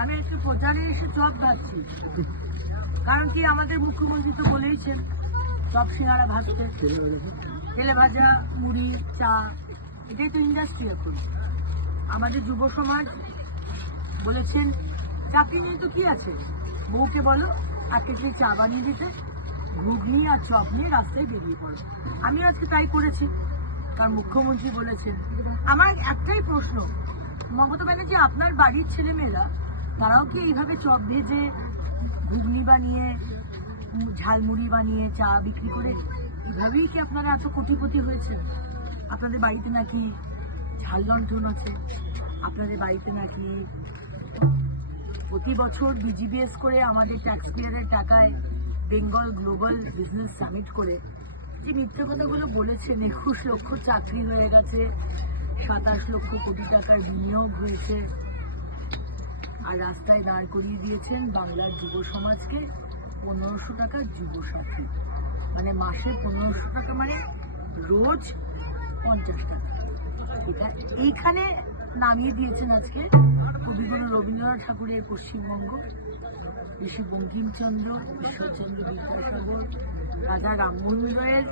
আমি আজকে প্রচারে এসে চপ ভাজছি, কারণ কি আমাদের মুখ্যমন্ত্রী তো বলেইছেন চপ সিঙ্গারা ভাজতে, তেলে ভাজা, মুড়ি, চা, এটাই তো ইন্ডাস্ট্রি এখন। আমাদের যুব সমাজ বলেছেন চাকরি নিয়ে তো কি আছে, বউকে বলো আজকে সেই চা বানিয়ে দিতে, ঘুগনি আর চপ নিয়ে রাস্তায় বেরিয়ে পড়ো। আমি আজকে তাই করেছি, কারণ মুখ্যমন্ত্রী বলেছেন। আমার একটাই প্রশ্ন, মমতা ব্যানার্জি, আপনার বাড়ির ছেলেমেয়েরা তারাও কি এইভাবে চপ ভেজে, ঘুগনি বানিয়ে, ঝালমুড়ি বানিয়ে, চা বিক্রি করে এইভাবেই কি আপনারা এত কোটিপতি হয়েছেন? আপনাদের বাড়িতে নাকি ঝাল লণ্ঠন আছে, আপনাদের বাড়িতে নাকি প্রতি বছর বিজিবিএস করে আমাদের ট্যাক্স পেয়ারের টাকায় বেঙ্গল গ্লোবাল বিজনেস সামিট করে যে মিথ্যে কথাগুলো বলেছেন, 21 লক্ষ চাকরি হয়ে গেছে, 27 লক্ষ কোটি টাকার বিনিয়োগ হয়েছে, আর রাস্তায় দাঁড় করিয়ে দিয়েছেন বাংলার যুব সমাজকে 1500 টাকার যুবসাথী, মানে মাসে 1500 টাকা, মানে রোজ 50 টাকা। এটা এইখানে নামিয়ে দিয়েছেন আজকে কবিগুরু রবীন্দ্রনাথ ঠাকুরের পশ্চিমবঙ্গ, ঋষি বঙ্কিমচন্দ্র, ঈশ্বরচন্দ্র বিদ্যাসাগর, রাজা রামমোহন রায়ের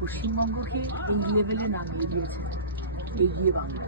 পশ্চিমবঙ্গকে এই লেভেলে নামিয়ে দিয়েছেন এগিয়ে বাংলা।